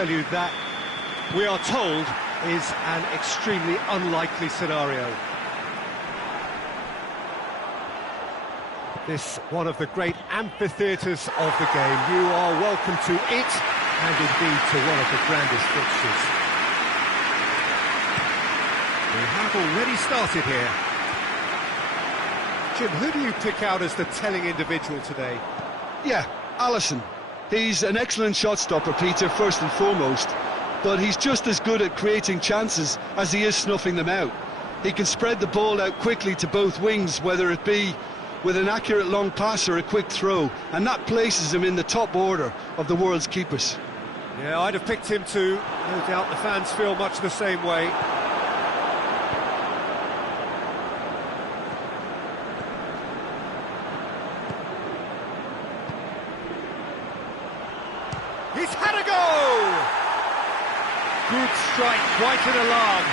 tell you that we are told is an extremely unlikely scenario. This one of the great amphitheatres of the game. You are welcome to it, and indeed to one of the grandest fixtures. We have already started here. Jim, who do you pick out as the telling individual today? Yeah, Alisson. He's an excellent shot stopper, Peter, first and foremost, but he's just as good at creating chances as he is snuffing them out. He can spread the ball out quickly to both wings, whether it be with an accurate long pass or a quick throw, and that places him in the top order of the world's keepers. Yeah, I'd have picked him too. No doubt the fans feel much the same way. He's had a go! Good strike, quite an alarm.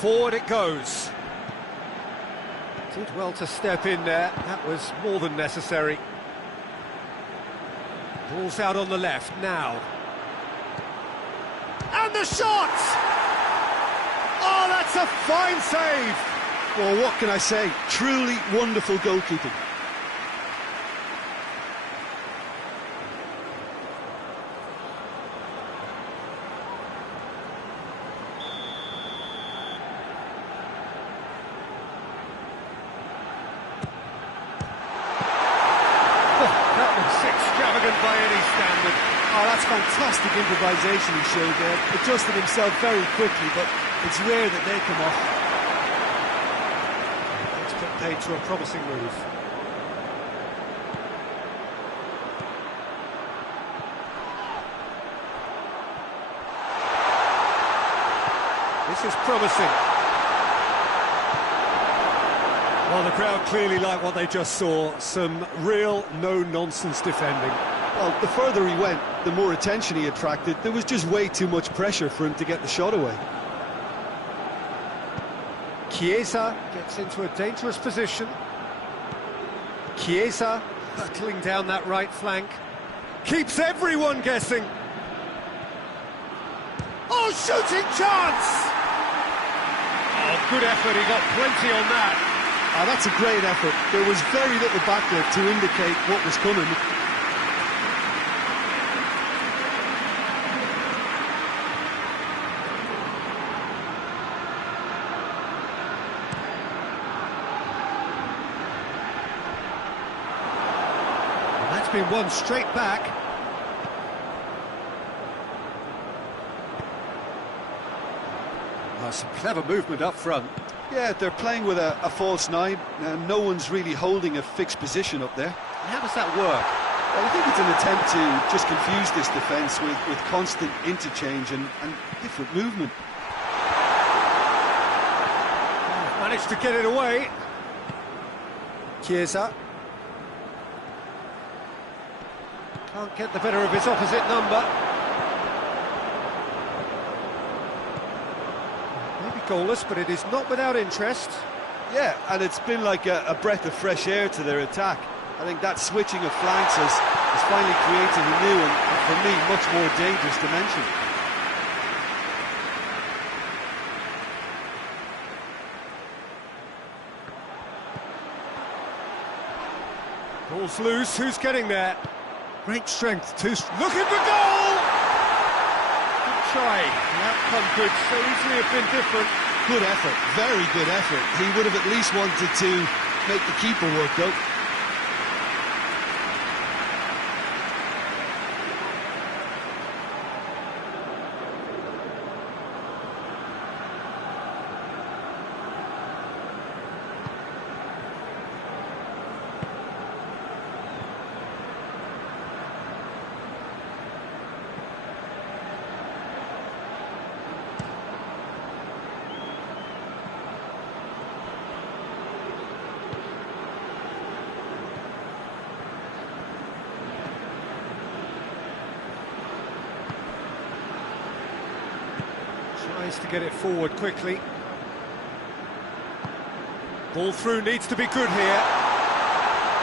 Forward it goes. Did well to step in there. That was more than necessary. Ball's out on the left now. And the shot! Oh, that's a fine save! Well, what can I say? Truly wonderful goalkeeping. Extravagant by any standard. Oh, that's fantastic improvisation he showed there. Adjusted himself very quickly, but it's rare that they come off. Let's put paid to a promising move. This is promising. Well, the crowd clearly like what they just saw. Some real no-nonsense defending. Well, the further he went, the more attention he attracted. There was just way too much pressure for him to get the shot away. Chiesa gets into a dangerous position. Chiesa hurtling down that right flank. Keeps everyone guessing. Oh, shooting chance! Oh, good effort, he got plenty on that. Oh, that's a great effort. There was very little backlift to indicate what was coming. And that's been won straight back. Oh, some clever movement up front. Yeah, they're playing with a false nine, and no one's really holding a fixed position up there. How does that work? Well, I think it's an attempt to just confuse this defence with constant interchange and different movement. Oh, managed to get it away. Chiesa. Can't get the better of his opposite number. Goalless, but it is not without interest. Yeah, and it's been like a breath of fresh air to their attack. I think that switching of flanks has finally created a new and for me, much more dangerous dimension. Ball's loose, who's getting there? Great strength, looking for goal! Try. The outcome could so easily have been different. Good effort, very good effort. He would have at least wanted to make the keeper work though. Tries to get it forward quickly. Ball through needs to be good here.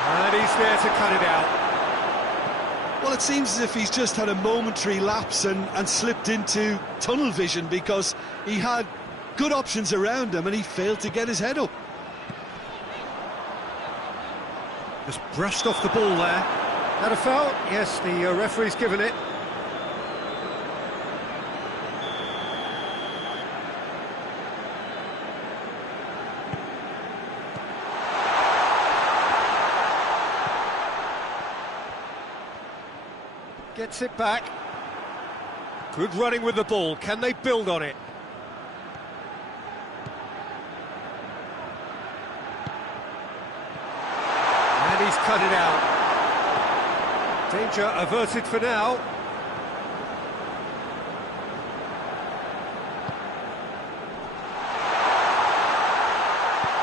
And he's there to cut it out. Well, it seems as if he's just had a momentary lapse and slipped into tunnel vision, because he had good options around him and he failed to get his head up. Just brushed off the ball there. Had a foul? Yes, the referee's given it. Gets it back. Good running with the ball. Can they build on it? And he's cut it out. Danger averted for now.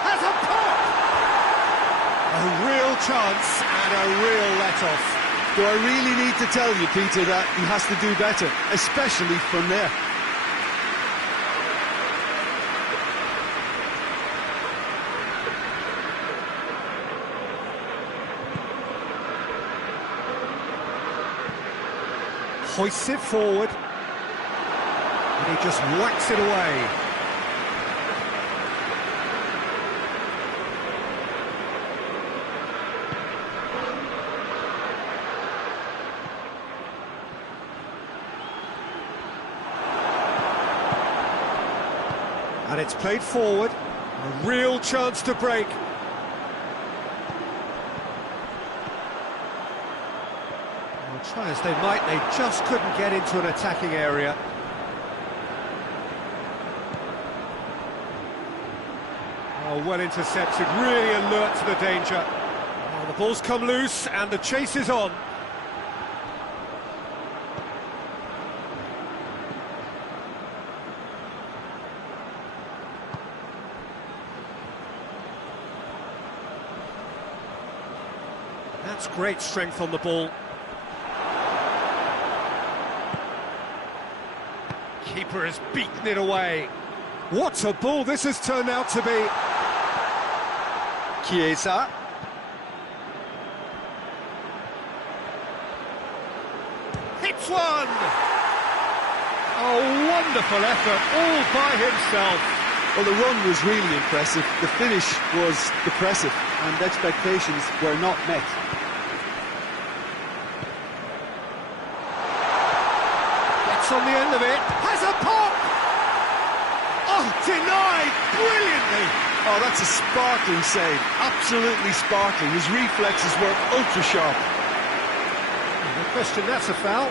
Has a pop! A real chance and a real let-off. Do I really need to tell you, Peter, that he has to do better, especially from there? Hoists it forward, and he just whacks it away. And it's played forward, a real chance to break. Try as they might, they just couldn't get into an attacking area. Oh, well intercepted, really alert to the danger. Oh, the ball's come loose and the chase is on. That's great strength on the ball. Keeper has beaten it away. What a ball this has turned out to be. Chiesa. Hits one! Oh, wonderful effort, all by himself. Well, the run was really impressive. The finish was depressive, and expectations were not met. Gets on the end of it. Has a pop! Oh, denied brilliantly. Oh, that's a sparkling save. Absolutely sparkling. His reflexes were ultra sharp. No question, that's a foul.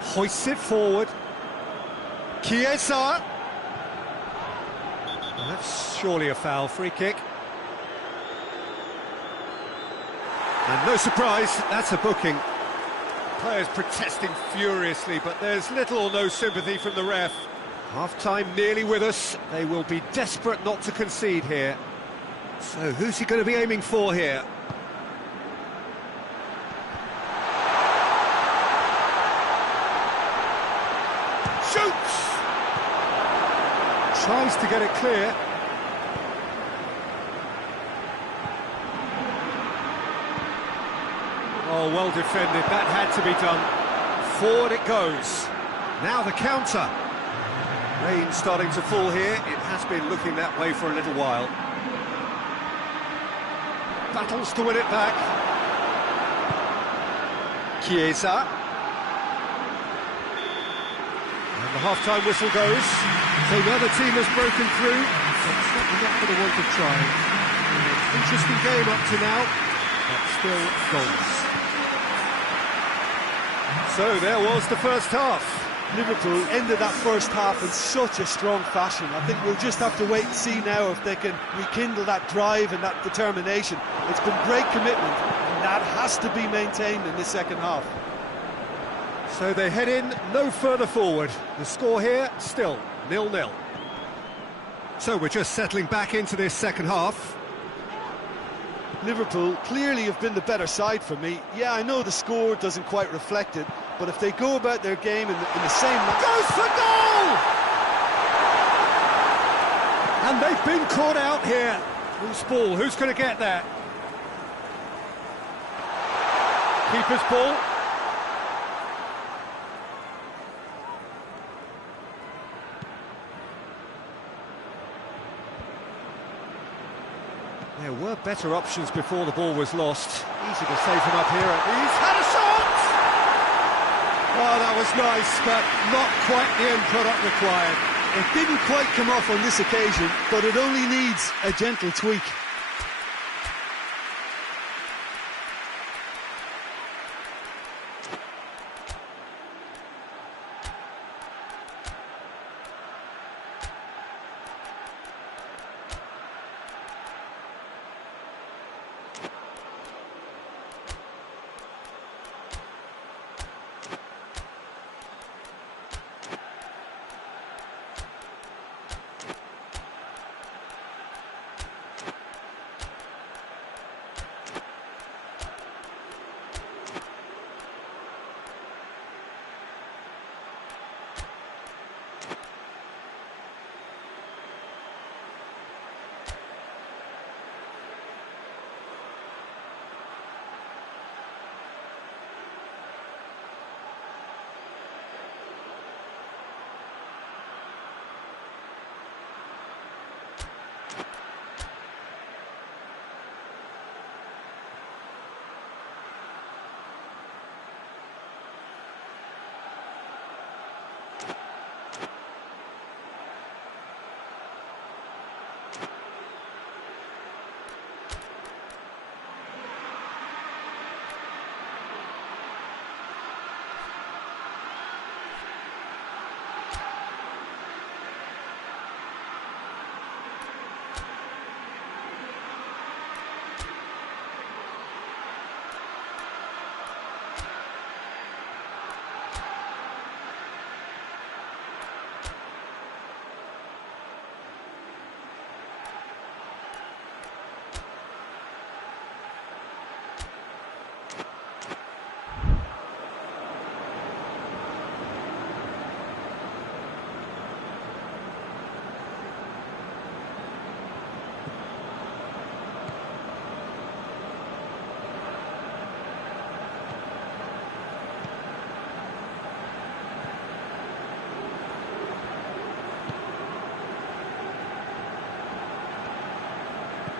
Hoists it forward. Chiesa. Well, that's surely a foul, free kick. And no surprise, that's a booking. Players protesting furiously, but there's little or no sympathy from the ref. Half-time nearly with us. They will be desperate not to concede here. So who's he going to be aiming for here? Shoots! Tries to get it clear. Oh, well defended, that had to be done. Forward it goes. Now the counter. Rain starting to fall here. It has been looking that way for a little while. Battles to win it back. Chiesa. And the half-time whistle goes. So the other team has broken through. So certainly not for the want of trying. Interesting game up to now, but still goals. So there was the first half. Liverpool ended that first half in such a strong fashion. I think we'll just have to wait and see now if they can rekindle that drive and that determination. It's been great commitment, and that has to be maintained in the second half. So they head in no further forward. The score here, still 0-0. So we're just settling back into this second half. Liverpool clearly have been the better side for me. Yeah, I know the score doesn't quite reflect it, but if they go about their game in the same manner... Goes for goal! And they've been caught out here. Loose ball, who's going to get there? Keeper's ball. There were better options before the ball was lost. Easy to save him up here. He's had a shot! Oh, that was nice, but not quite the end product required. It didn't quite come off on this occasion, but it only needs a gentle tweak.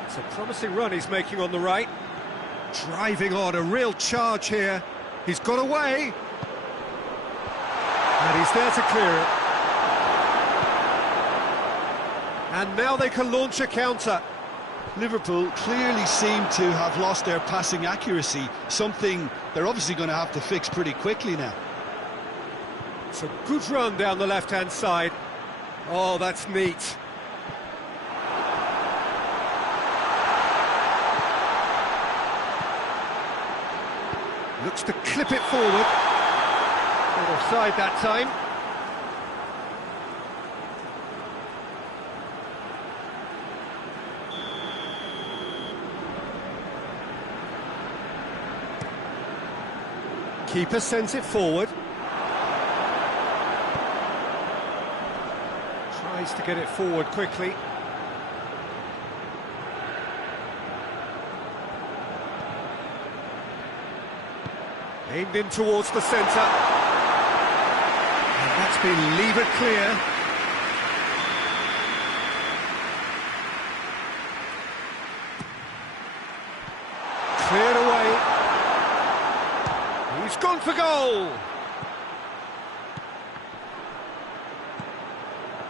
It's a promising run he's making on the right. Driving on, a real charge here. He's got away. And he's there to clear it. And now they can launch a counter. Liverpool clearly seem to have lost their passing accuracy, something they're obviously going to have to fix pretty quickly now. It's a good run down the left-hand side. Oh, that's neat. Looks to clip it forward. Not offside that time. Keeper sends it forward. Tries to get it forward quickly. Aimed in towards the centre. And that's been levered clear. Cleared away. He's gone for goal.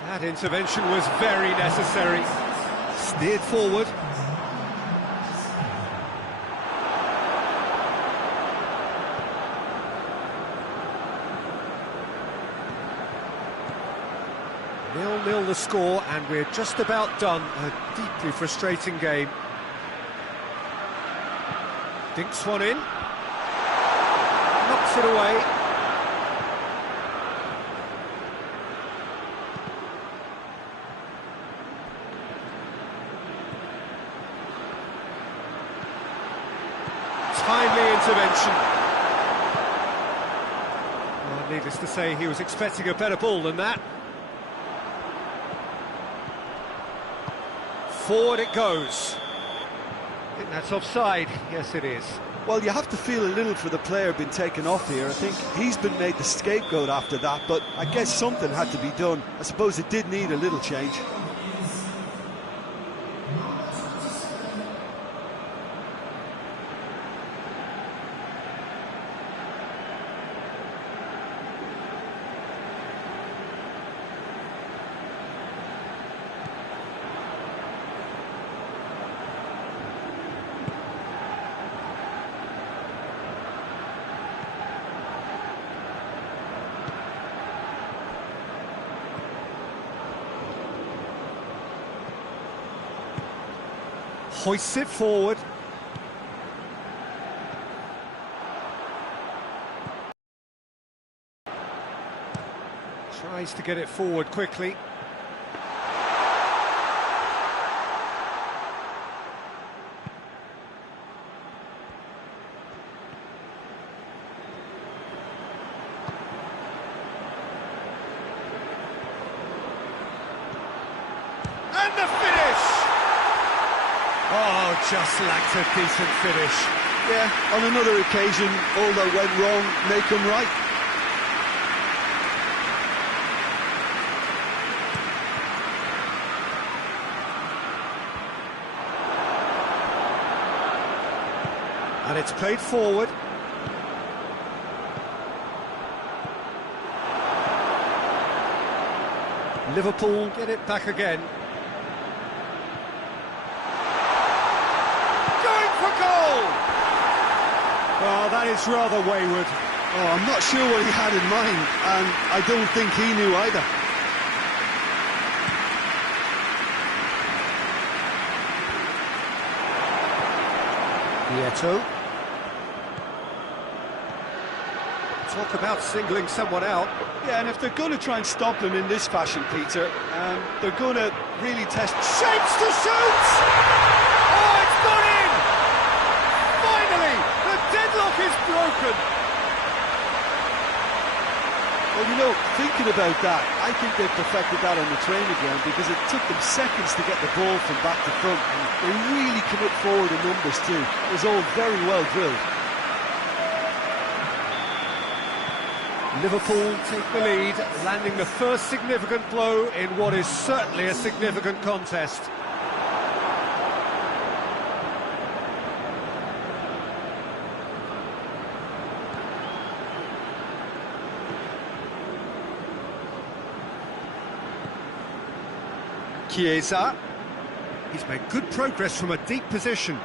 That intervention was very necessary. Steered forward. Nil-nil the score, and we're just about done. A deeply frustrating game. Dinks one in. Knocks it away. intervention. Well, needless to say, he was expecting a better ball than that. Forward it goes. I think that's offside. Yes, it is. Well, you have to feel a little for the player being taken off here. I think he's been made the scapegoat after that, but I guess something had to be done. I suppose it did need a little change. Hoists it forward. Tries to get it forward quickly. And the finish! Oh, just lacked a decent finish. Yeah, on another occasion, all that went wrong may come right. And it's played forward. Liverpool get it back again. Well, that is rather wayward. Oh, I'm not sure what he had in mind, and I don't think he knew either. Nieto. Talk about singling someone out. Yeah, and if they're going to try and stop him in this fashion, Peter, they're going to really test... Shapes to shoot! Oh, it's gone in! Finally, the deadlock is broken. Well, you know, thinking about that, I think they've perfected that on the training ground because it took them seconds to get the ball from back to front. And they really commit forward in numbers too. It was all very well drilled. Liverpool take the lead, landing the first significant blow in what is certainly a significant contest. Chiesa. He's made good progress from a deep position.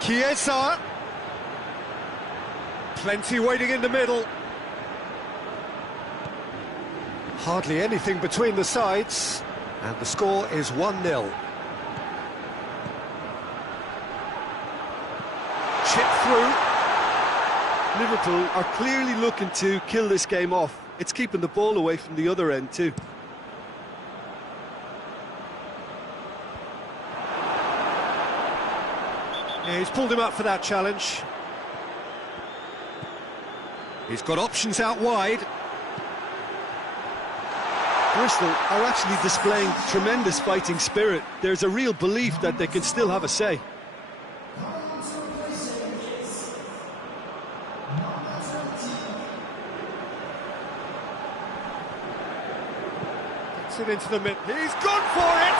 Chiesa. Plenty waiting in the middle. Hardly anything between the sides. And the score is 1-0. Chip through. Liverpool are clearly looking to kill this game off. It's keeping the ball away from the other end too. Yeah, he's pulled him up for that challenge. He's got options out wide. Bristol are actually displaying tremendous fighting spirit. There's a real belief that they can still have a say. Gets it into the mid. He's gone for it!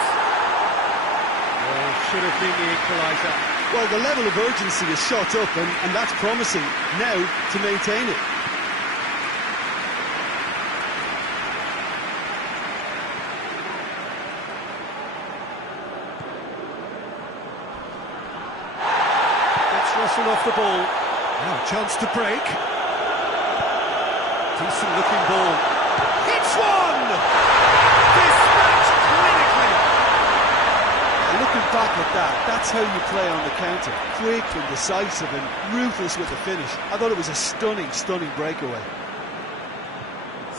Oh, should have been the equaliser. Well, the level of urgency is shot up, and that's promising now to maintain it. Russell off the ball. Now a chance to break. Decent looking ball. It's one! Dispatched clinically. Looking back at that, that's how you play on the counter. Quick and decisive and ruthless with the finish. I thought it was a stunning, stunning breakaway.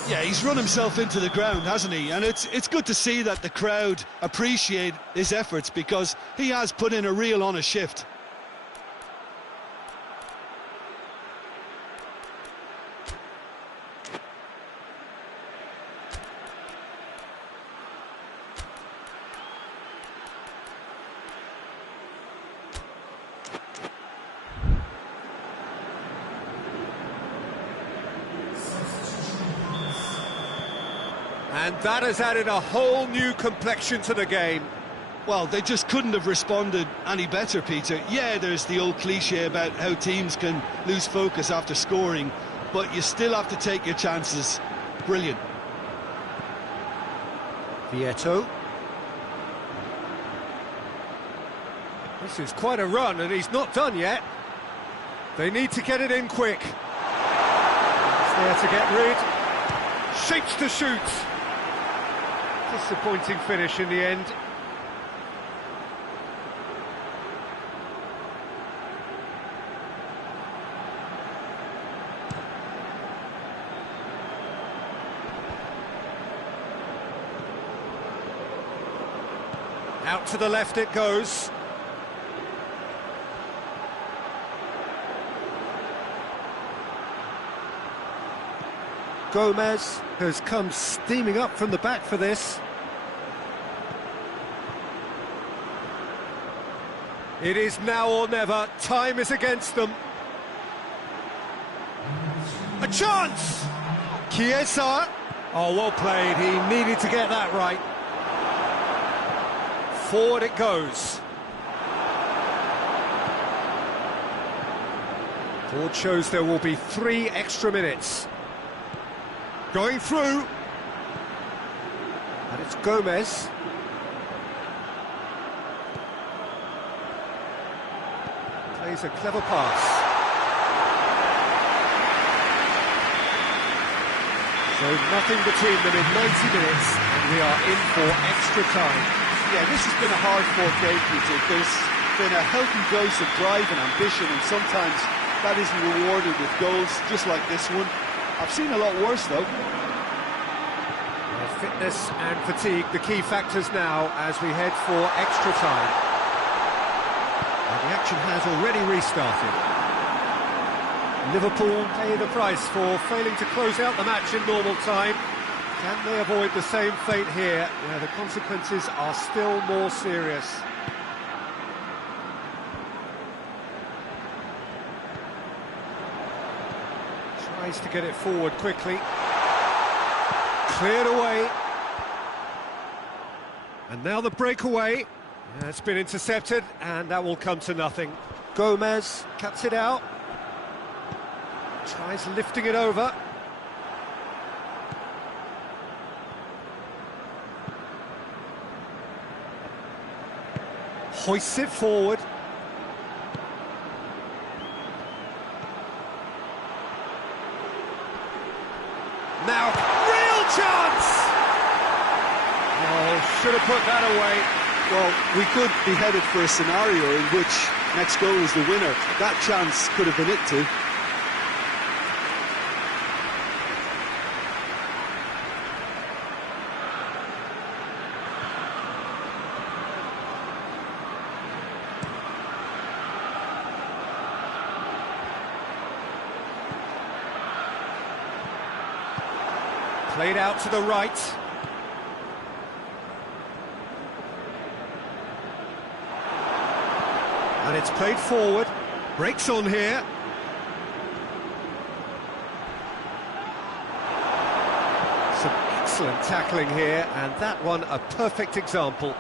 Yeah, he's run himself into the ground, hasn't he? And it's good to see that the crowd appreciate his efforts because he has put in a real honest shift. And that has added a whole new complexion to the game. Well, they just couldn't have responded any better, Peter. Yeah, there's the old cliche about how teams can lose focus after scoring, but you still have to take your chances. Brilliant. Vieto. This is quite a run, and he's not done yet. They need to get it in quick. He's there to get rid. Shapes to shoot. Disappointing finish in the end. Out to the left it goes. Gomez has come steaming up from the back for this. It is now or never. Time is against them. A chance! Chiesa. Oh, well played. He needed to get that right. Forward it goes. Board shows there will be 3 extra minutes. Going through. And it's Gomez. Plays a clever pass. So nothing between them in 90 minutes, and we are in for extra time. Yeah, this has been a hard-fought game, Peter. There's been a healthy dose of drive and ambition, and sometimes that isn't rewarded with goals, just like this one. I've seen a lot worse, though. Fitness and fatigue, the key factors now as we head for extra time. And the action has already restarted. Liverpool pay the price for failing to close out the match in normal time. Can they avoid the same fate here, where the consequences are still more serious? Tries to get it forward quickly. Cleared away. And now the breakaway. It's been intercepted, and that will come to nothing. Gomez cuts it out. Tries lifting it over. Hoists it forward. Now, real chance! Oh, should have put that away. Well, we could be headed for a scenario in which next goal is the winner. That chance could have been it too. Played out to the right. And it's played forward. Breaks on here. Some excellent tackling here, and that one a perfect example.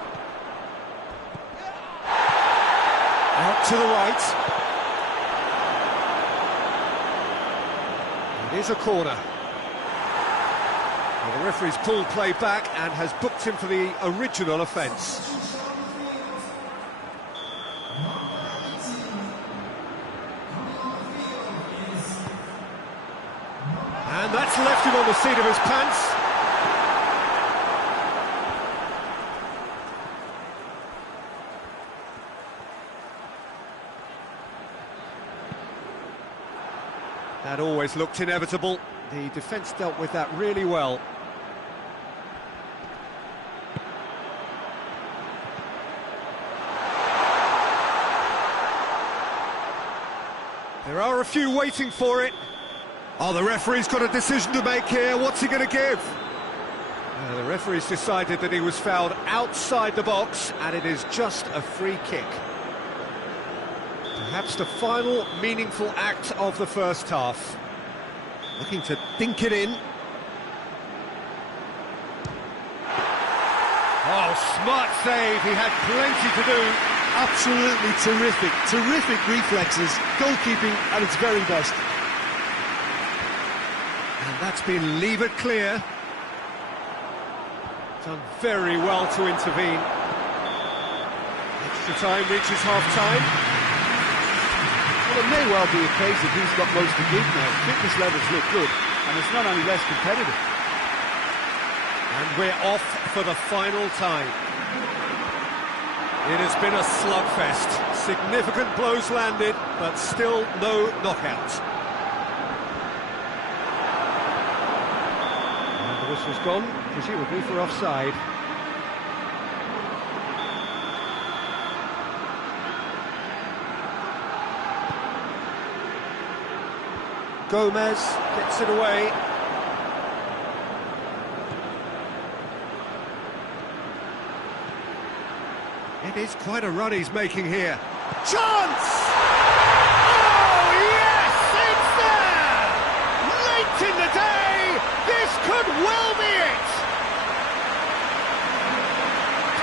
Out to the right. It is a corner. Well, the referee's pulled play back and has booked him for the original offence. And that's left him on the seat of his pants. That always looked inevitable. The defence dealt with that really well. There are a few waiting for it. Oh, the referee's got a decision to make here. What's he going to give? The referee's decided that he was fouled outside the box, and it is just a free kick. Perhaps the final meaningful act of the first half. Looking to dink it in. Oh, smart save, he had plenty to do. Absolutely terrific, terrific reflexes, goalkeeping at its very best. And that's been levered clear. Done very well to intervene. Extra time reaches half-time. Well, it may well be a case of who's got most to give now. Fitness levels look good, and it's not any less competitive. And we're off for the final time. It has been a slugfest. Significant blows landed, but still no knockout. And the whistle's gone, presumably for offside. Gomez gets it away. It is quite a run he's making here. Chance! Oh, yes, it's there! Late in the day, this could well be it!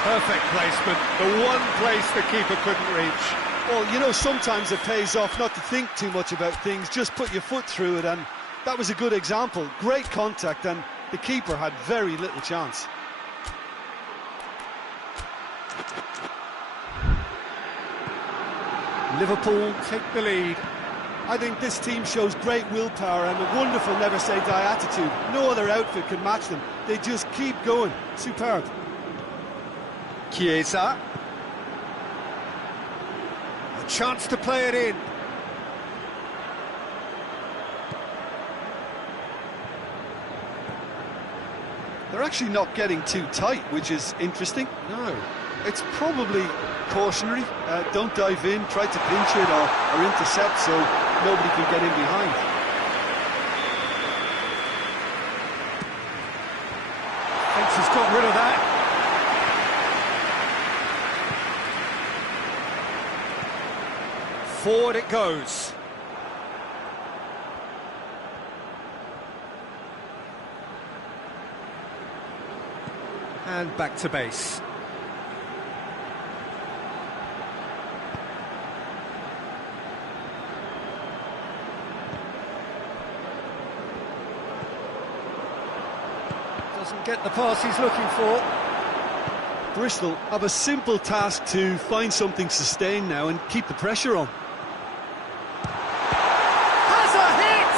Perfect placement, the one place the keeper couldn't reach. Well, you know, sometimes it pays off not to think too much about things, just put your foot through it, and that was a good example. Great contact, and the keeper had very little chance. Liverpool take the lead. I think this team shows great willpower and a wonderful never-say-die attitude. No other outfit can match them. They just keep going. Superb. Chiesa. A chance to play it in. They're actually not getting too tight, which is interesting. No. It's probably cautionary. Don't dive in, try to pinch it or intercept so nobody can get in behind. Fence has got rid of that. Forward it goes. And back to base. Doesn't get the pass he's looking for. Bristol have a simple task to find something sustained now and keep the pressure on. Has a hit!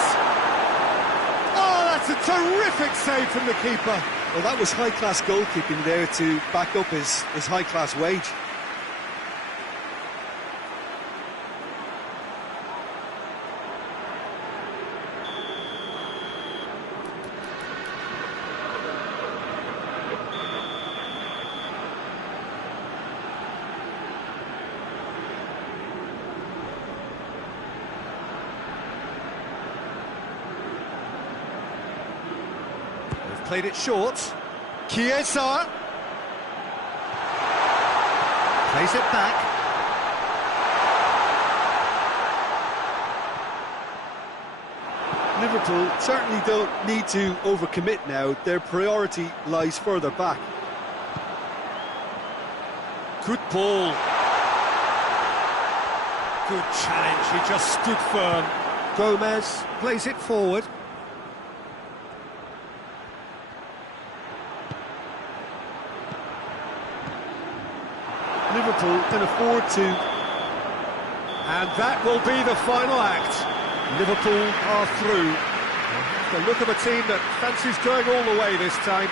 Oh, that's a terrific save from the keeper. Well, that was high-class goalkeeping there to back up his high-class wage. Played it short. Chiesa. Plays it back. Liverpool certainly don't need to overcommit now. Their priority lies further back. Good ball. Good challenge. He just stood firm. Gomez plays it forward. Liverpool can afford to. And that will be the final act. Liverpool are through. The look of a team that fancies going all the way this time.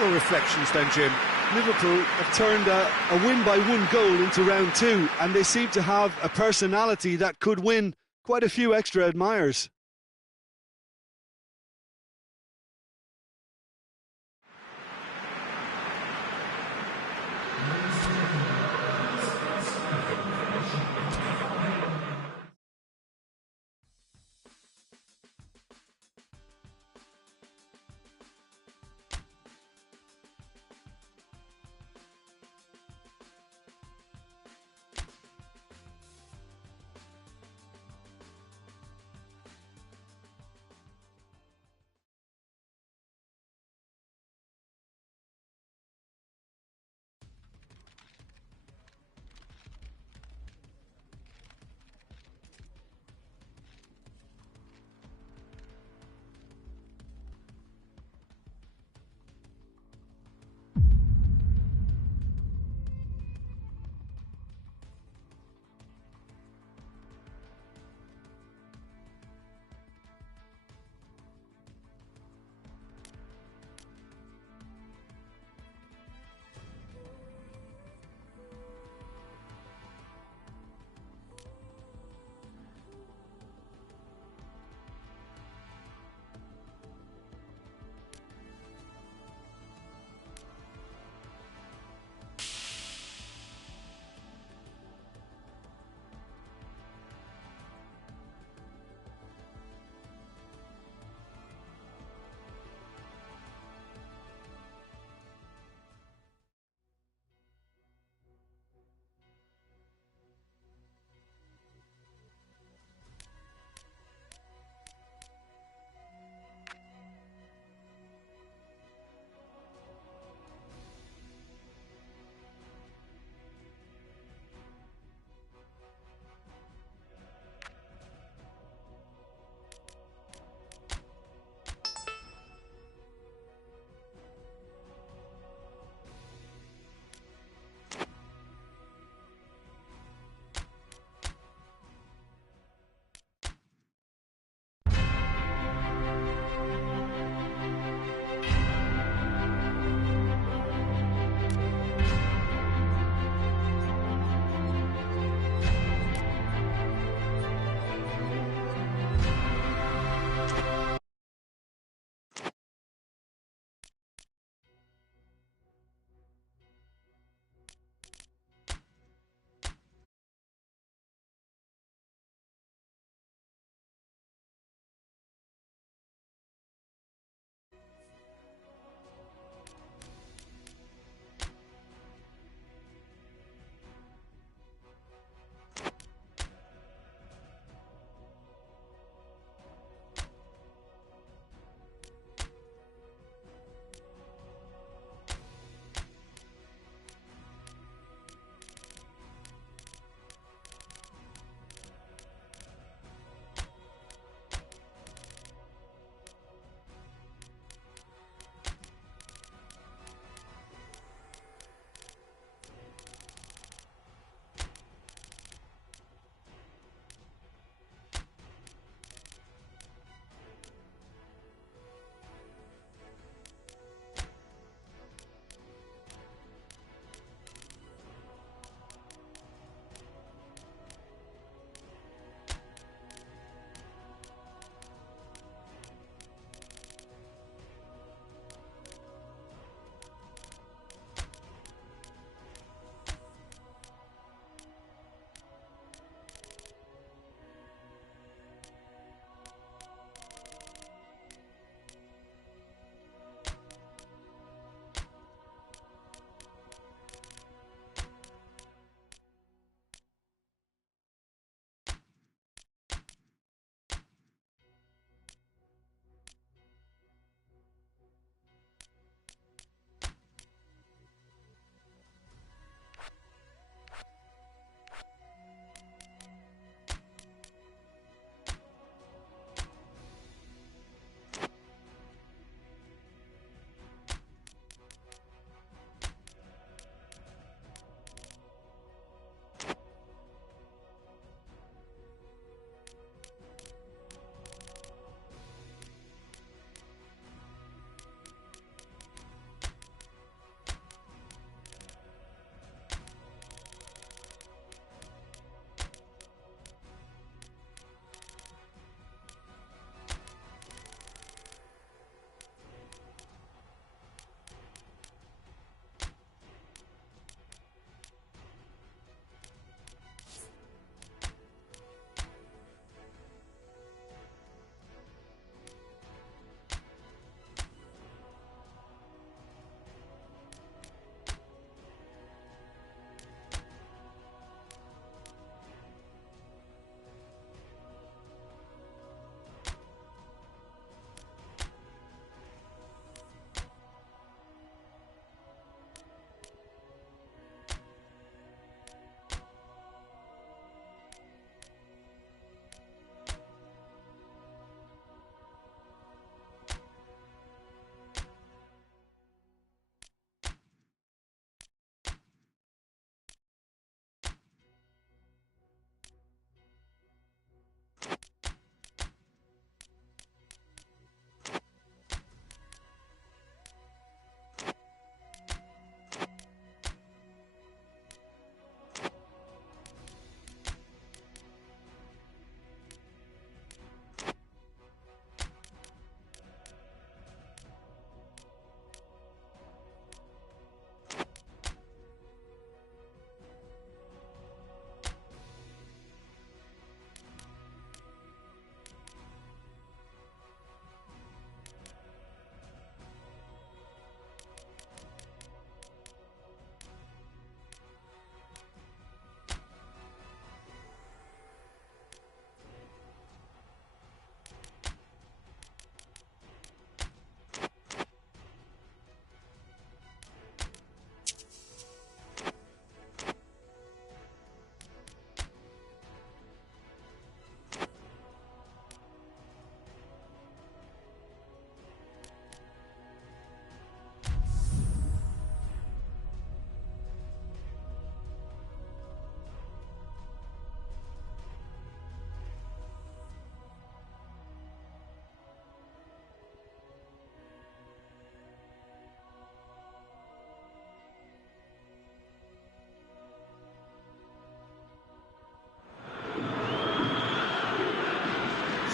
Your reflections then, Jim? Liverpool have turned a win by one goal into round two, and they seem to have a personality that could win quite a few extra admirers.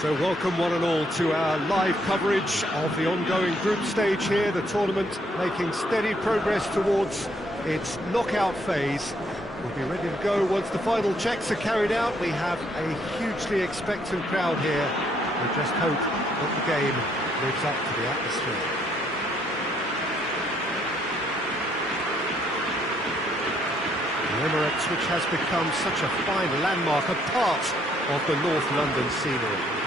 So welcome one and all to our live coverage of the ongoing group stage here, the tournament making steady progress towards its knockout phase. We'll be ready to go once the final checks are carried out. We have a hugely expectant crowd here. We just hope that the game lives up to the atmosphere. The Emirates, which has become such a fine landmark, a part of the North London scenery.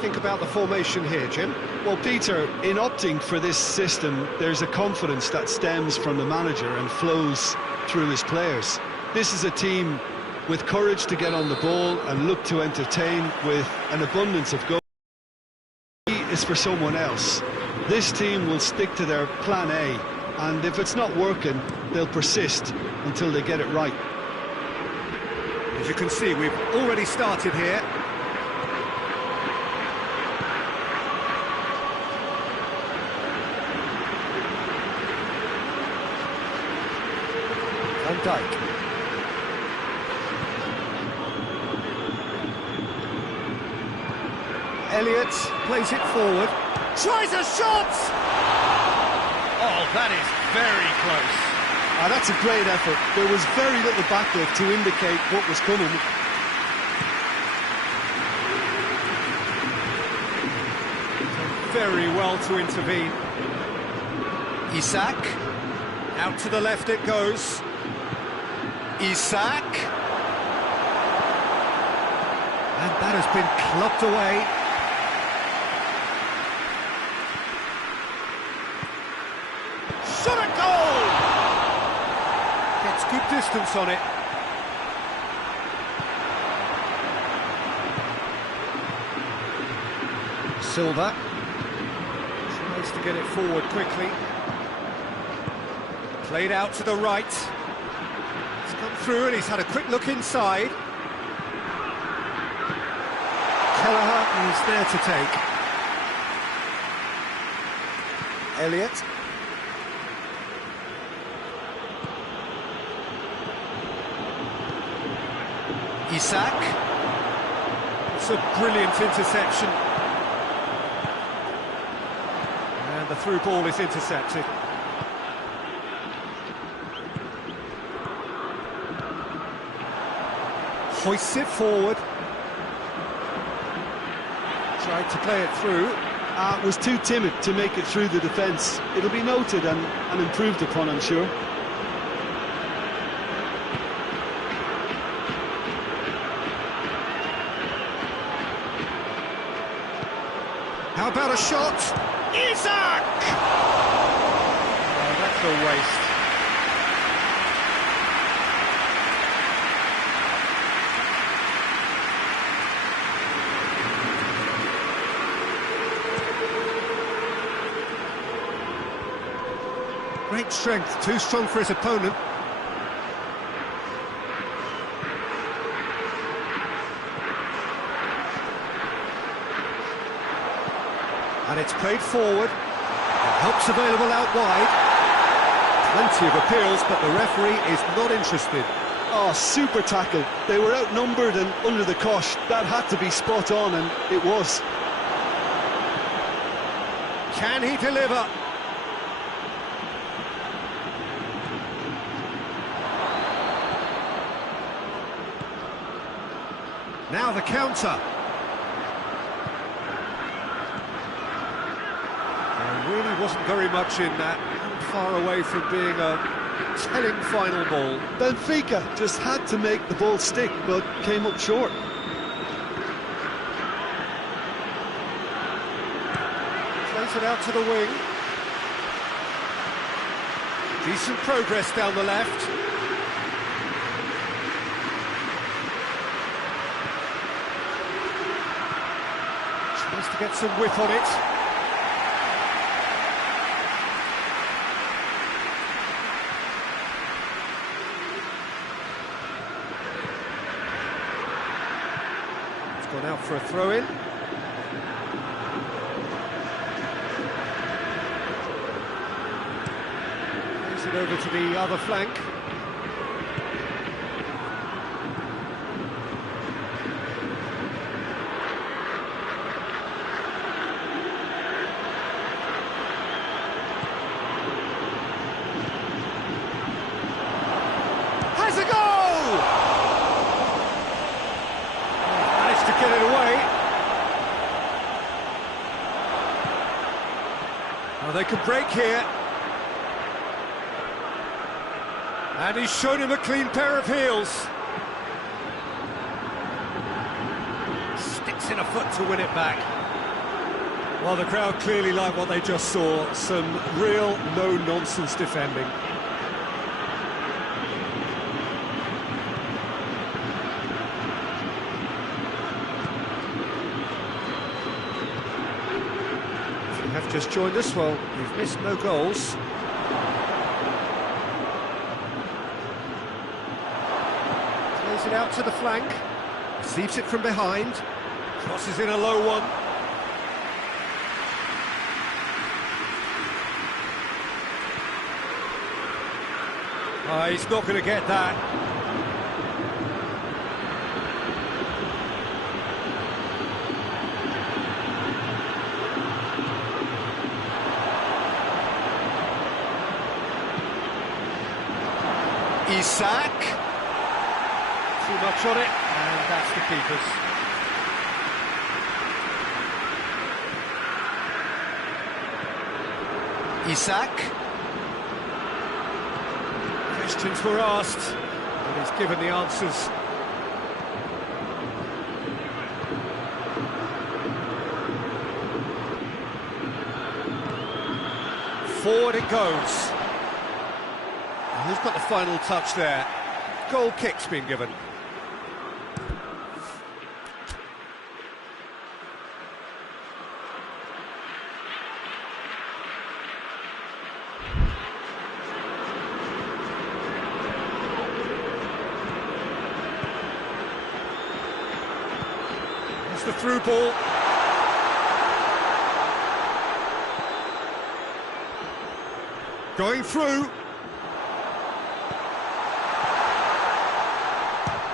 Think about the formation here, Jim? Well, Peter, in opting for this system, there's a confidence that stems from the manager and flows through his players. This is a team with courage to get on the ball and look to entertain with an abundance of goals. He is for someone else. This team will stick to their plan A, and if it's not working, they'll persist until they get it right. As you can see, we've already started here. Van Dijk. Elliott plays it forward. Tries a shot! Oh, that is very close. That's a great effort. There was very little backlift to indicate what was coming. Very well to intervene. Isak. Out to the left it goes. Isak. And that has been clubbed away. Shot at goal! Gets good distance on it. Silva tries to get it forward quickly. Played out to the right. It's come through and he's had a quick look inside. Kelleher is there to take. Elliott. Isak. It's a brilliant interception. And the through ball is intercepted. Hoists it forward. Tried to play it through. Was too timid to make it through the defence. It'll be noted and improved upon, I'm sure. How about a shot? Isak! Oh, that's a waste. Great strength, too strong for his opponent. And it's played forward. Help's available out wide. Plenty of appeals, but the referee is not interested. Oh, super tackle. They were outnumbered and under the cosh. That had to be spot on, and it was. Can he deliver? Now the counter. There really wasn't very much in that. Far away from being a telling final ball. Benfica just had to make the ball stick, but came up short. Plays it out to the wing. Decent progress down the left. Tries to get some whip on it. It's gone out for a throw-in. Plays it over to the other flank. Has a goal! Managed to get it away. Well, they can break here. And he's shown him a clean pair of heels. Sticks in a foot to win it back. Well, the crowd clearly like what they just saw. Some real no-nonsense defending. If you have just joined us, well, you've missed no goals. Plays it out to the flank, receives it from behind, crosses in a low one. He's not going to get that. Isak. Too much on it, and that's the keeper's. Isak. Questions were asked, and he's given the answers. Forward it goes. And who's got the final touch there? Goal kick's been given. It's the through ball. Going through.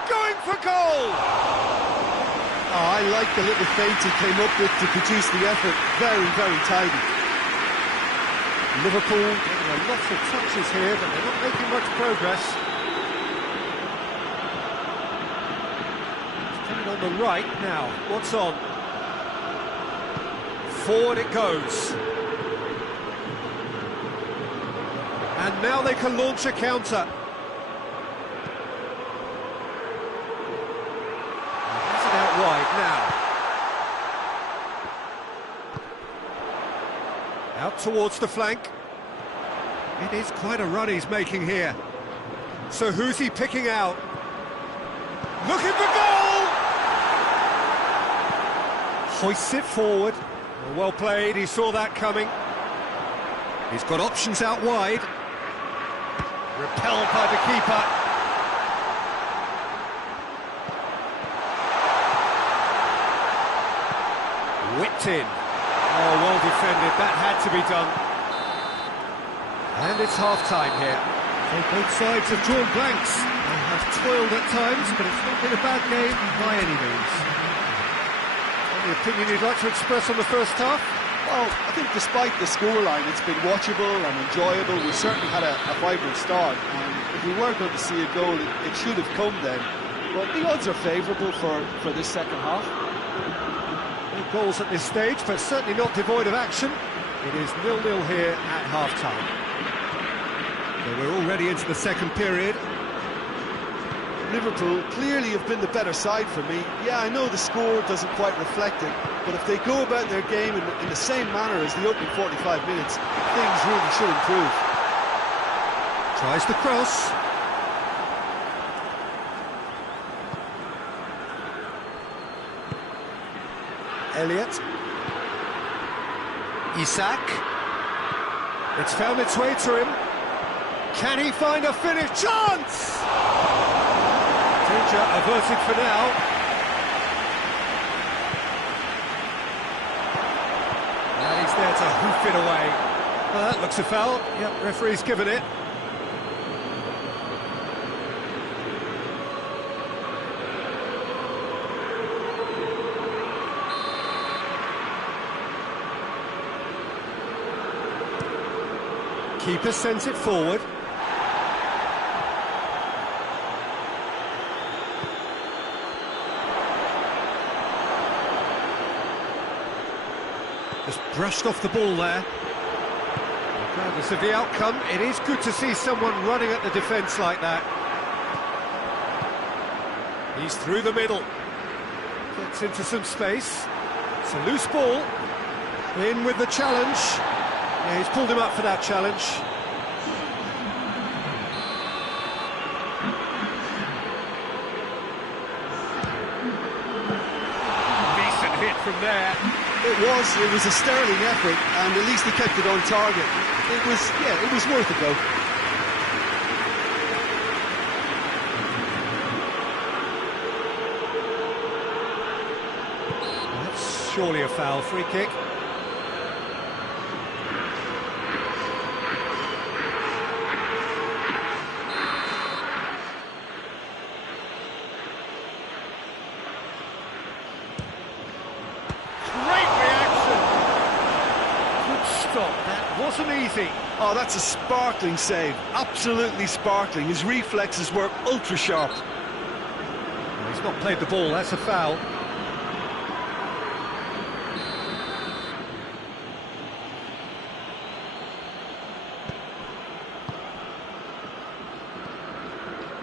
Going for goal! Oh, I like the little feint he came up with to produce the effort. Very, very tidy. Liverpool getting a lot of touches here, but they're not making much progress. Coming on the right now. What's on? Forward it goes. And now they can launch a counter. Pass it out wide now. Out towards the flank. It is quite a run he's making here. So who's he picking out? Looking for goal! Hoists it forward. Well played, he saw that coming. He's got options out wide. Repelled by the keeper. Whipped in. Oh, well defended, that had to be done. And it's half-time here. So both sides have drawn blanks. They have toiled at times, but it's not been a bad game by any means. Any opinion you'd like to express on the first half? Well, I think despite the scoreline, it's been watchable and enjoyable. We certainly had a vibrant start, and if we were going to see a goal, it should have come then. But the odds are favourable for this second half. No goals at this stage, but certainly not devoid of action. It is 0-0 here at half-time. So we're already into the second period. Liverpool clearly have been the better side for me. Yeah, I know the score doesn't quite reflect it, but if they go about their game in the same manner as the opening 45 minutes, things really should improve. Tries the cross. Elliott. Isak. It's found its way to him. Can he find a finish? Chance! Danger averted for now. And he's there to hoof it away. Well, that looks a foul. Yep, referee's given it. Keeper sends it forward. Just brushed off the ball there. Regardless of the outcome, it is good to see someone running at the defence like that. He's through the middle. Gets into some space. It's a loose ball. In with the challenge. Yeah, he's pulled him up for that challenge. Decent hit from there. It was a sterling effort, and at least he kept it on target. It was worth a go. That's surely a foul. Free kick. That wasn't easy. Oh, that's a sparkling save. Absolutely sparkling. His reflexes were ultra sharp. Well, he's not played the ball, that's a foul.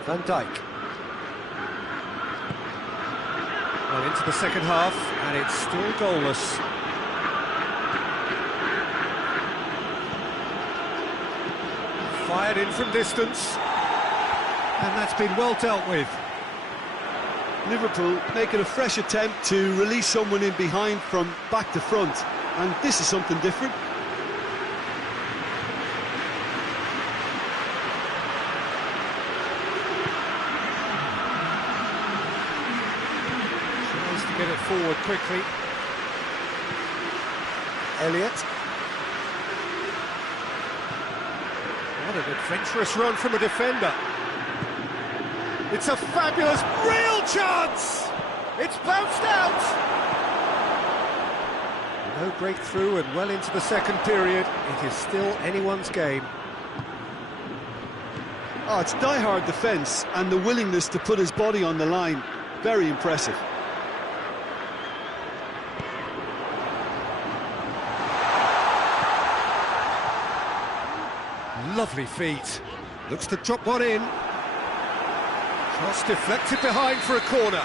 Van Dijk. Well, into the second half, and it's still goalless. Fired in from distance, and that's been well dealt with. Liverpool making a fresh attempt to release someone in behind from back to front, and this is something different. Tries to get it forward quickly. Elliott. What an adventurous run from a defender. It's a fabulous, real chance! It's bounced out! No breakthrough and well into the second period. It is still anyone's game. Oh, it's die-hard defence and the willingness to put his body on the line. Very impressive. Lovely feet. Looks to drop one in. Cross deflected behind for a corner.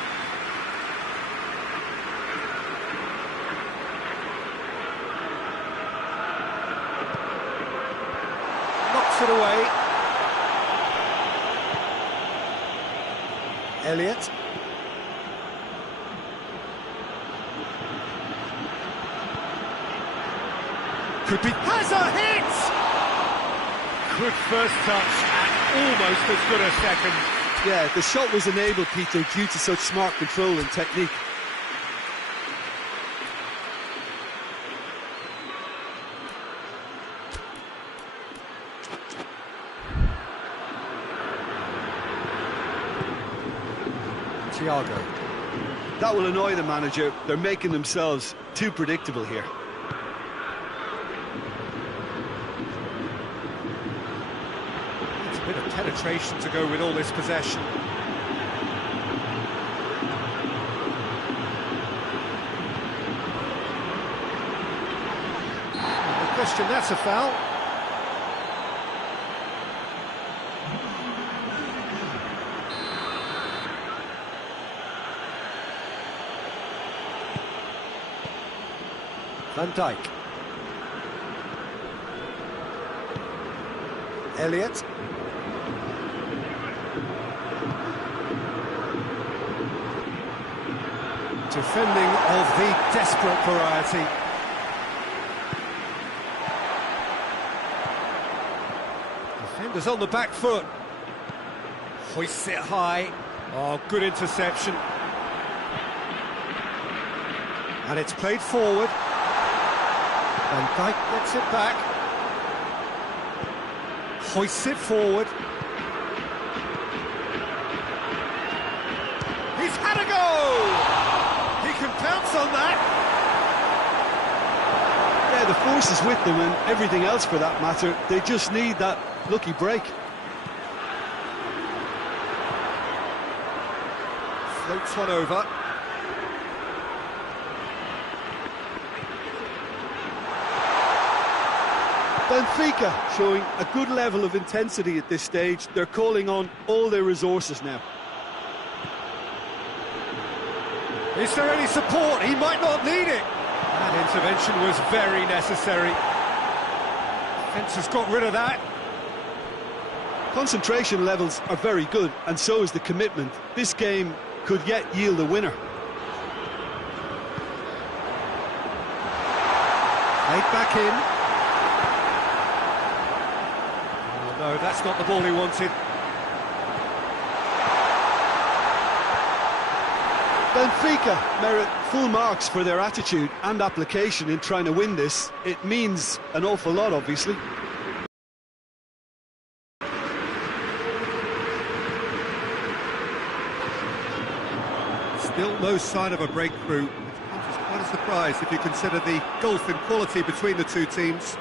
Knocks it away. Elliott. Could be... Has a hit! Good first touch and almost as good a second. Yeah, the shot was enabled, Peter, due to such smart control and technique. Thiago. That will annoy the manager. They're making themselves too predictable here. Bit of penetration to go with all this possession. No question, that's a foul. Van Dijk. Elliott. Defending of the desperate variety. Defenders on the back foot. Hoists it high. Oh, good interception. And it's played forward. Van Dijk gets it back. Hoists it forward. He's had a go! He can pounce on that. Yeah, the force is with them and everything else for that matter. They just need that lucky break. Floats one over. Benfica showing a good level of intensity at this stage. They're calling on all their resources now. Is there any support? He might not need it. That intervention was very necessary. Defence has got rid of that. Concentration levels are very good, and so is the commitment. This game could yet yield a winner. Played back in. Oh no, that's not the ball he wanted. Benfica merit full marks for their attitude and application in trying to win this. It means an awful lot, obviously. Still no sign of a breakthrough, which comes as quite a surprise if you consider the gulf in quality between the two teams.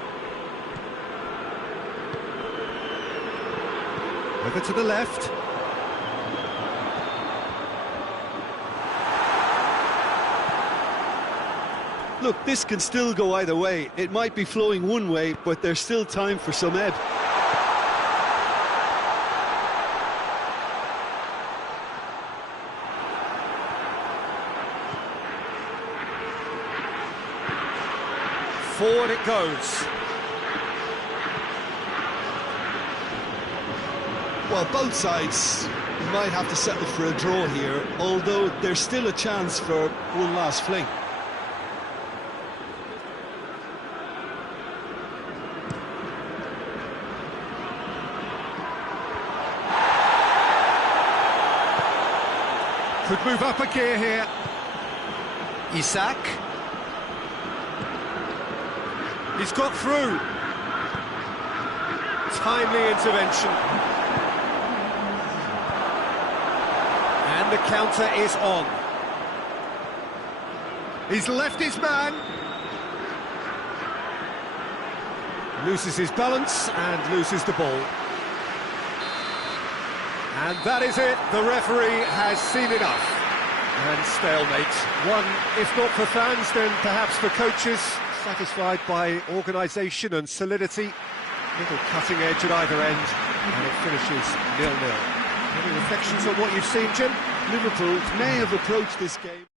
Over to the left. Look, this can still go either way. It might be flowing one way, but there's still time for some ebb. Forward it goes. Well, both sides might have to settle for a draw here, although there's still a chance for one last fling. Could move up a gear here. Isak. He's got through. Timely intervention. And the counter is on. He's left his man. Loses his balance and loses the ball. And that is it. The referee has seen enough. And stalemate. One, if not for fans, then perhaps for coaches. Satisfied by organisation and solidity. Little cutting edge at either end. And it finishes 0-0. Any reflections on what you've seen, Jim? Liverpool may have approached this game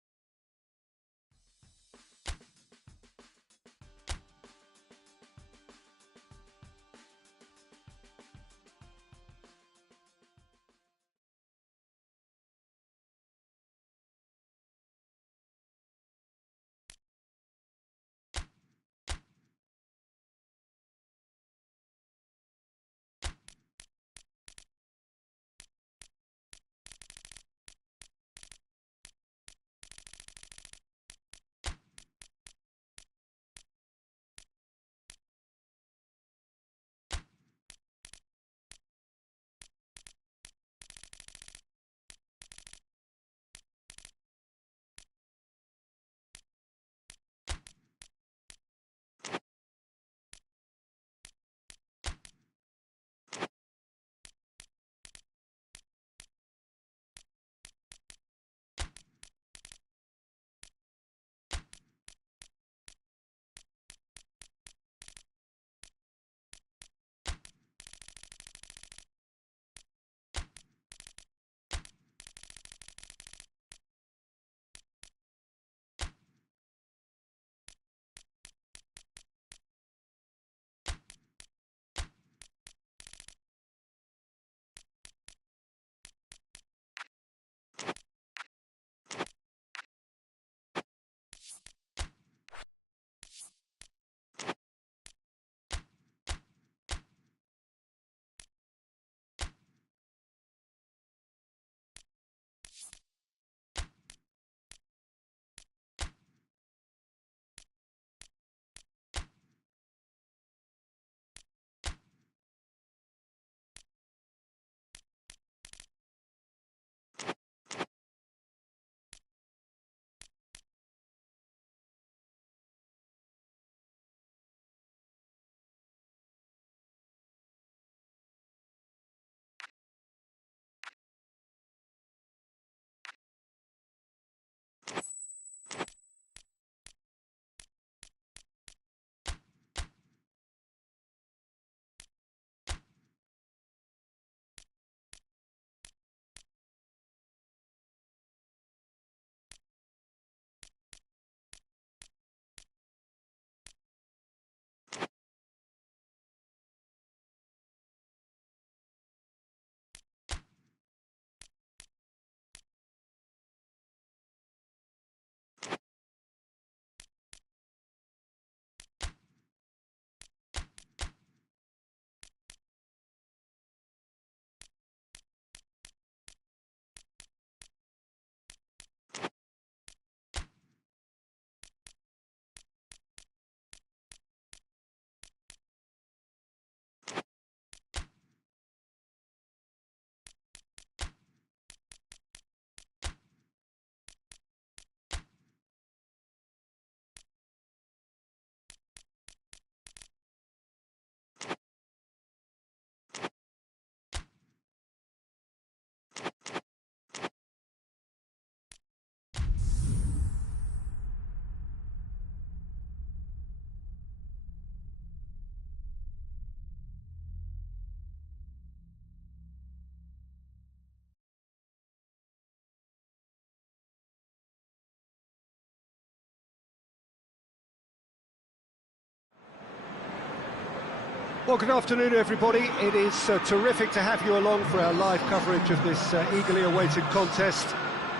Well, good afternoon, everybody. It is terrific to have you along for our live coverage of this eagerly awaited contest.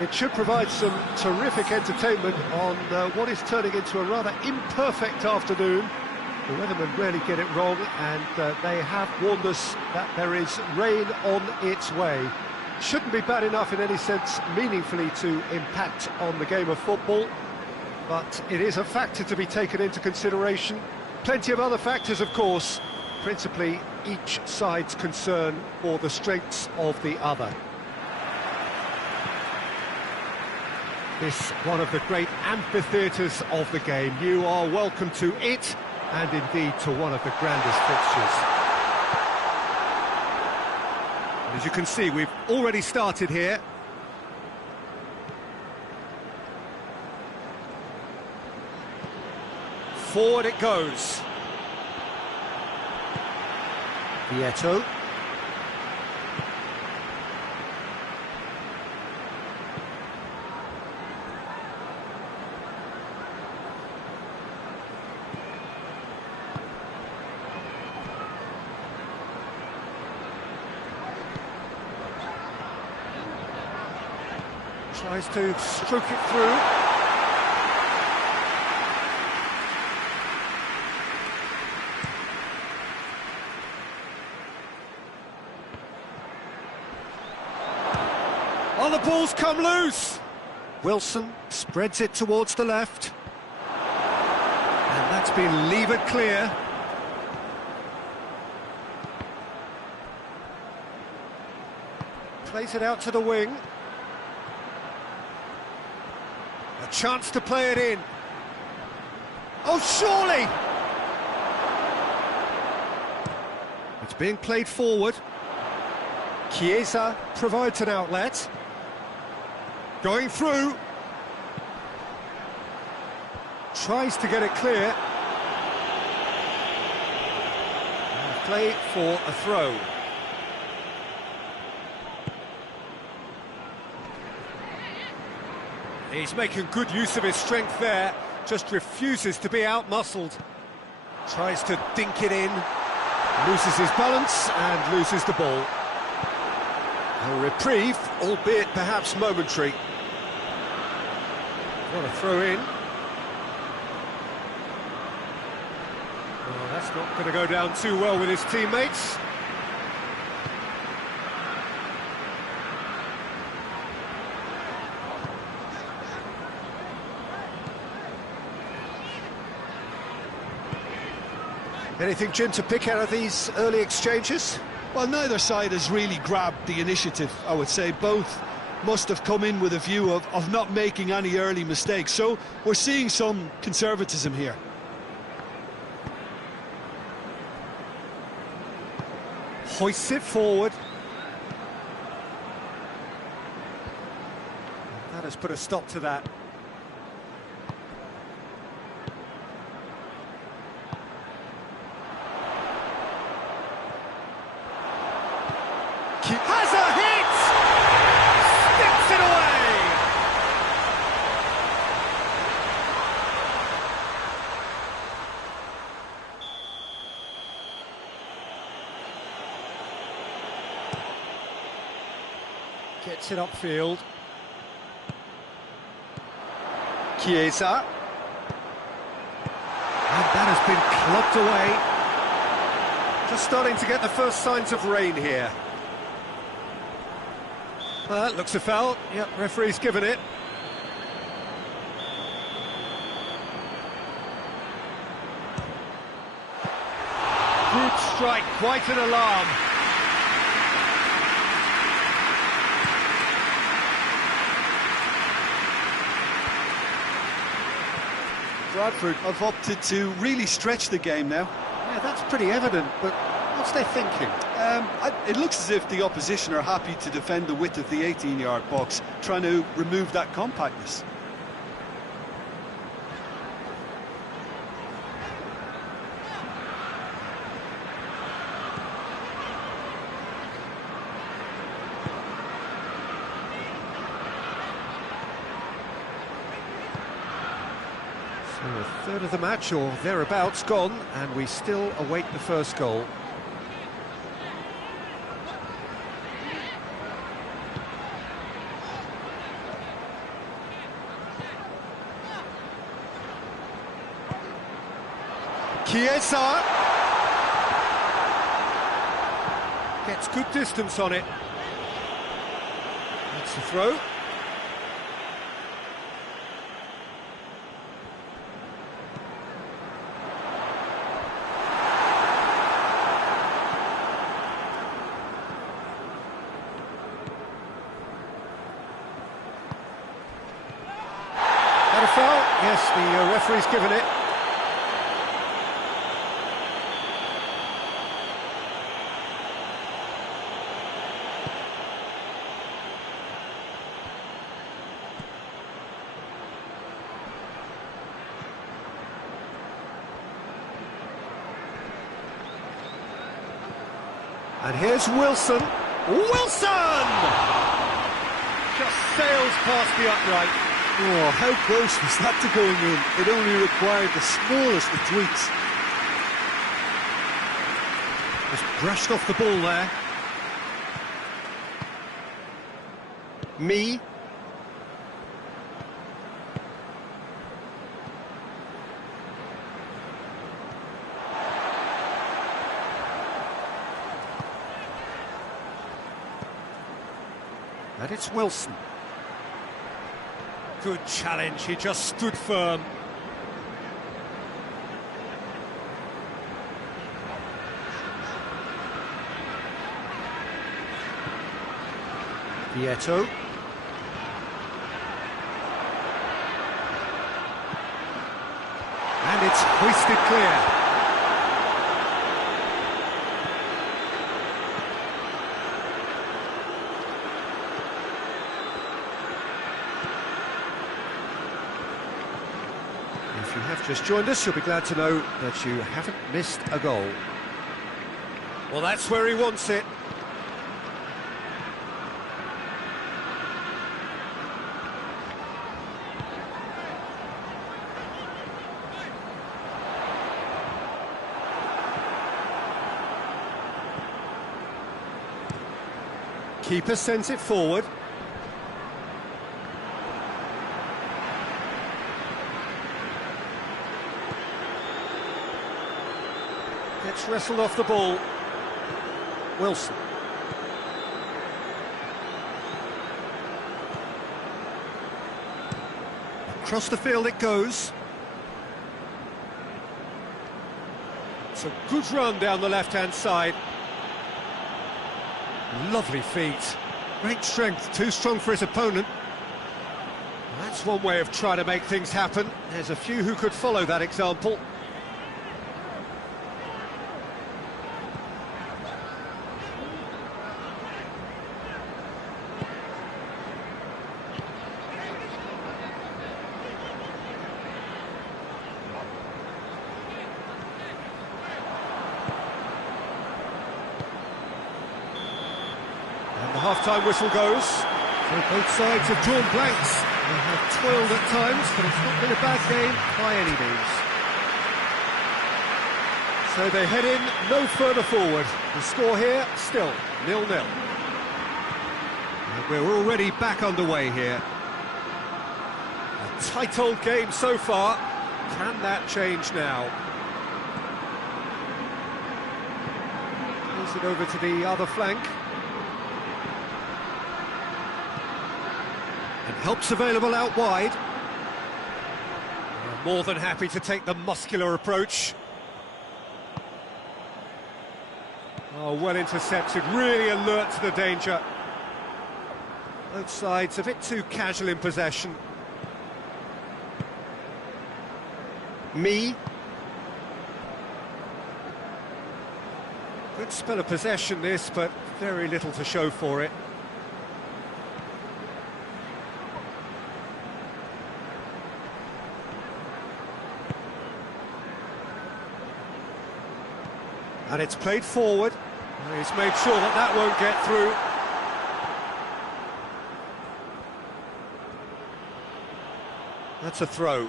It should provide some terrific entertainment on what is turning into a rather imperfect afternoon. The weathermen rarely get it wrong, and they have warned us that there is rain on its way. Shouldn't be bad enough in any sense meaningfully to impact on the game of football, but it is a factor to be taken into consideration. Plenty of other factors, of course, principally each side's concern for the strengths of the other. This one of the great amphitheatres of the game. You are welcome to it, and indeed to one of the grandest fixtures. And as you can see, we've already started here. Forward it goes. Vieto. Tries to stroke it through. Oh, the ball's come loose! Wilson spreads it towards the left. And that's been levered clear. Plays it out to the wing. A chance to play it in. Oh, surely! It's being played forward. Chiesa provides an outlet. Going through. Tries to get it clear. And play for a throw. He's making good use of his strength there, just refuses to be out-muscled. Tries to dink it in, loses his balance and loses the ball. A reprieve, albeit perhaps momentary. What a throw in. Well, that's not going to go down too well with his teammates. Anything, Jim, to pick out of these early exchanges? Well, neither side has really grabbed the initiative, I would say. Both must have come in with a view of not making any early mistakes. So we're seeing some conservatism here. Hoists it forward. That has put a stop to that. Has a hit! Sticks it away! Gets it upfield. Chiesa. And that has been clubbed away. Just starting to get the first signs of rain here. Well, that looks a foul. Yep, referee's given it. Good strike, quite an alarm. Bradford have opted to really stretch the game now. Yeah, that's pretty evident, but what's they thinking? It looks as if the opposition are happy to defend the width of the 18-yard box, trying to remove that compactness. So a third of the match, or thereabouts, gone, and we still await the first goal. Chiesa gets good distance on it. That's the throw. That a foul? Yes, the referee's given it. And here's Wilson. Wilson! Just sails past the upright. Oh, how close was that to going in? It only required the smallest of tweaks. Just brushed off the ball there. Me. And it's Wilson. Good challenge, he just stood firm. Vieto. And it's hoisted clear. If you have just joined us, you'll be glad to know that you haven't missed a goal. Well, that's where he wants it. Keeper sends it forward. Gets wrestled off the ball. Wilson. Across the field it goes. It's a good run down the left-hand side. Lovely feet. Great strength, too strong for his opponent. That's one way of trying to make things happen. There's a few who could follow that example. And the half-time whistle goes. So both sides have drawn blanks. They have toiled at times, but it's not been a bad game by any means. So they head in no further forward. The score here, still 0-0. And we're already back underway here. A tight old game so far. Can that change now? Plays it over to the other flank. And help's available out wide. They're more than happy to take the muscular approach. Oh, well intercepted, really alert to the danger. Both sides a bit too casual in possession. Me. Good spell of possession this, but very little to show for it. And it's played forward. He's made sure that that won't get through. That's a throw.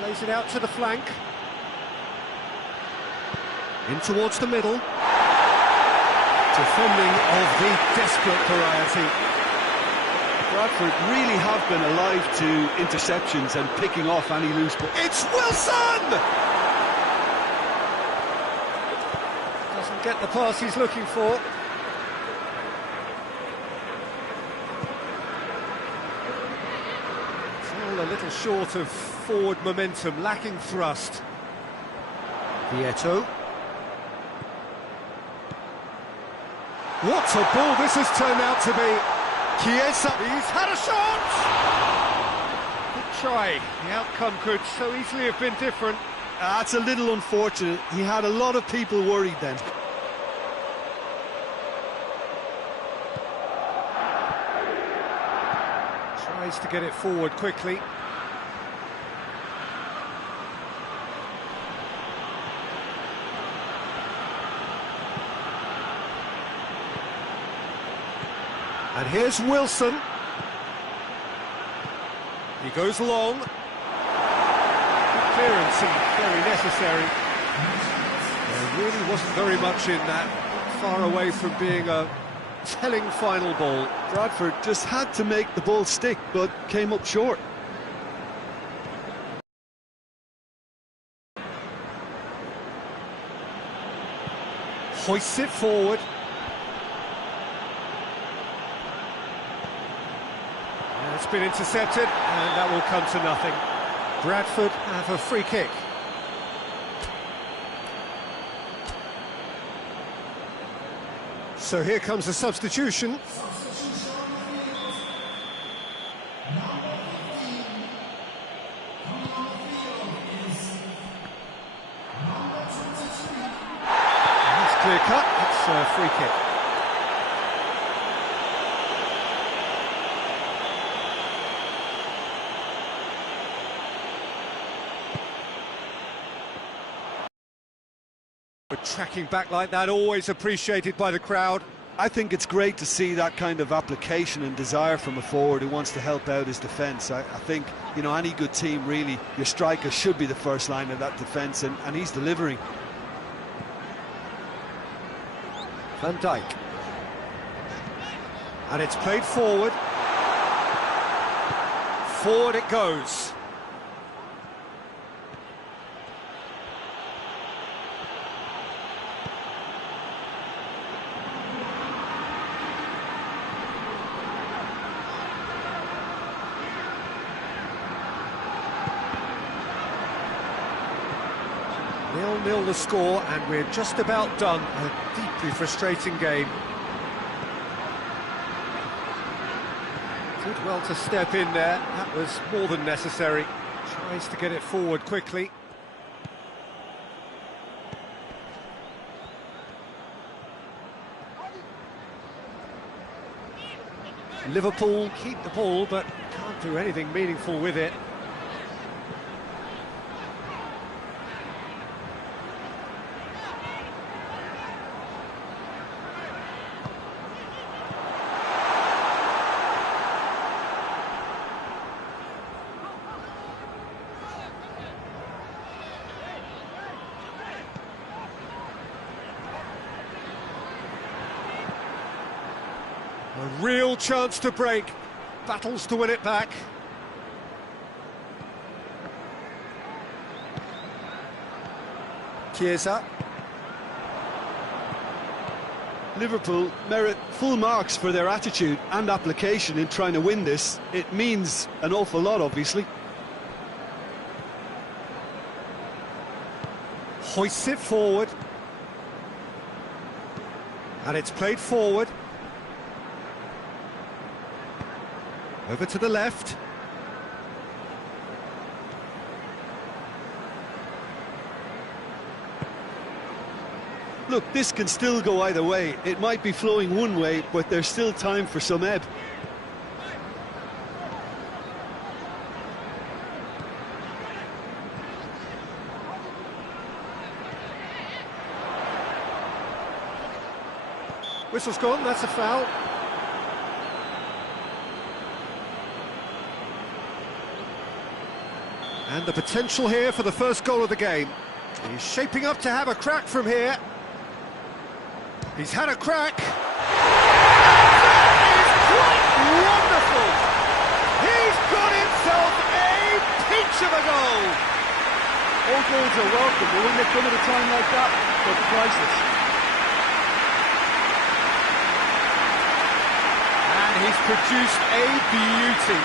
Plays it out to the flank. In towards the middle. Defending of the desperate variety. Bradford really have been alive to interceptions and picking off any loose ball. It's Wilson! Doesn't get the pass he's looking for. Still a little short of forward momentum, lacking thrust. Vieto. What a ball this has turned out to be. Chiesa, he's had a shot! Good try. The outcome could so easily have been different. That's a little unfortunate. He had a lot of people worried then. Tries to get it forward quickly. And here's Wilson. He goes long. Good clearance and very necessary. There really wasn't very much in that. Far away from being a telling final ball. Bradford just had to make the ball stick, but came up short. Hoists it forward. It's been intercepted, and that will come to nothing. Bradford have a free kick. So here comes a substitution. That's clear cut, it's a free kick. Tracking back like that, always appreciated by the crowd. I think it's great to see that kind of application and desire from a forward who wants to help out his defence. I think, you know, any good team, really, your striker should be the first line of that defence, and he's delivering. Van Dijk. And it's played forward. Forward it goes. Nil-nil the score, and we're just about done. A deeply frustrating game. Did well to step in there. That was more than necessary. Tries to get it forward quickly. Liverpool keep the ball, but can't do anything meaningful with it. A real chance to break, battles to win it back. Chiesa. Liverpool merit full marks for their attitude and application in trying to win this. It means an awful lot, obviously. Hoists it forward. And it's played forward. Over to the left. Look, this can still go either way. It might be flowing one way, but there's still time for some ebb. Whistle's gone, that's a foul. And the potential here for the first goal of the game. He's shaping up to have a crack from here. He's had a crack. That is quite wonderful. He's got himself a peach of a goal. All goals are welcome, but when they come at a time like that, they're priceless. And he's produced a beauty.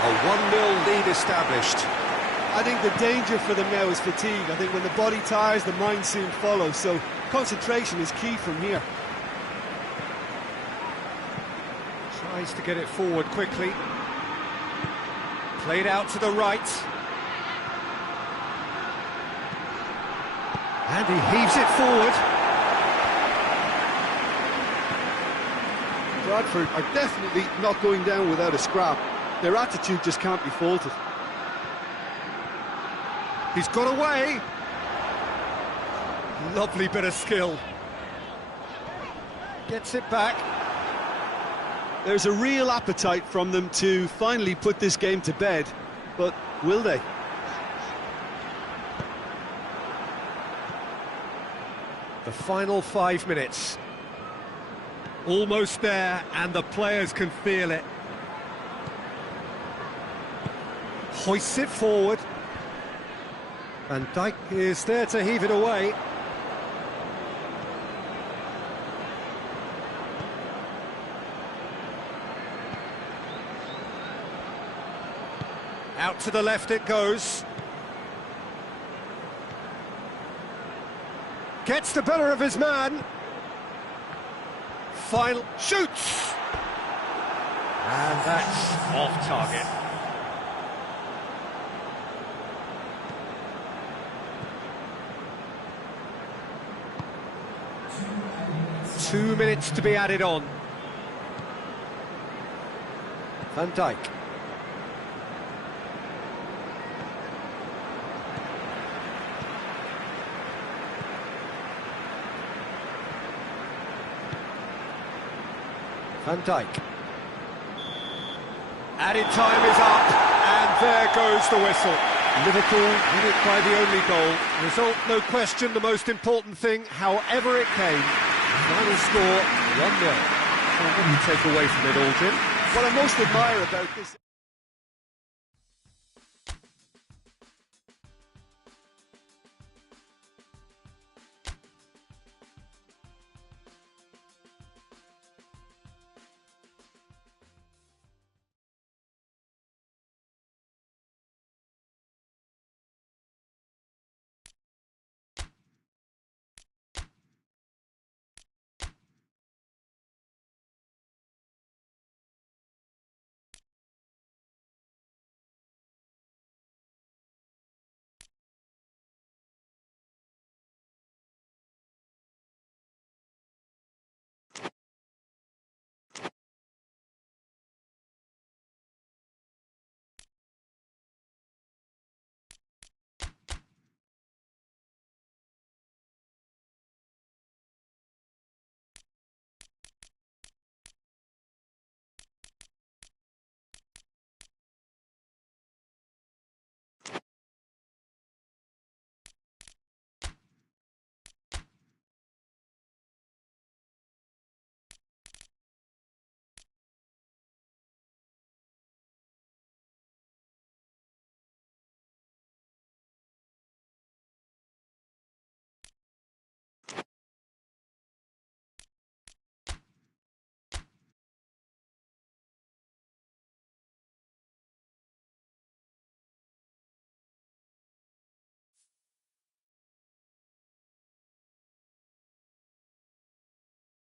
A 1-0 lead established. I think the danger for them now is fatigue. I think when the body tires, the mind soon follows, so concentration is key from here. Tries to get it forward quickly. Played out to the right. And he heaves it forward. Bradford are definitely not going down without a scrap. Their attitude just can't be faulted. He's got away. Lovely bit of skill. Gets it back. There's a real appetite from them to finally put this game to bed, but will they? The final 5 minutes. Almost there, and the players can feel it. Hoists it forward. Van Dijk is there to heave it away. Out to the left it goes. Gets the better of his man. Final shoots. And that's off target. Two minutes to be added on. Van Dijk. Van Dijk. Added time is up, and there goes the whistle. Liverpool win it by the only goal. Result, no question, the most important thing, however it came. Final score, 1-0. So what do you take away from it all, Jim? What I most admire about this...